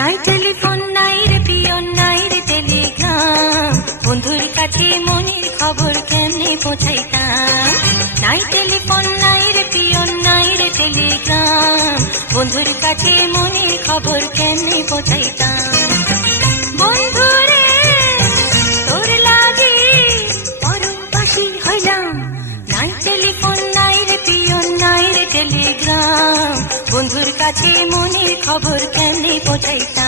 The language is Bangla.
নাই টেলিফোন নাই রে পিয়ন নাই রে টেলিগ্রাম, বন্ধুর কাছে মনের খবর কেমনে পৌঁছাইতাম। নাই টেলিফোন নাই রে পিয়ন নাই রে টেলিগ্রাম, বন্ধুর কাছে মনের খবর কেমনে পৌঁছাইতাম। বন্ধুরে তোর লাগি পরবাসী হইলাম, নাই টেলিফোন নাই রে পিয়ন নাই রে টেলিগ্রাম, বন্ধুর কাছে মনের খবর কেমনে পৌঁছাইতাম।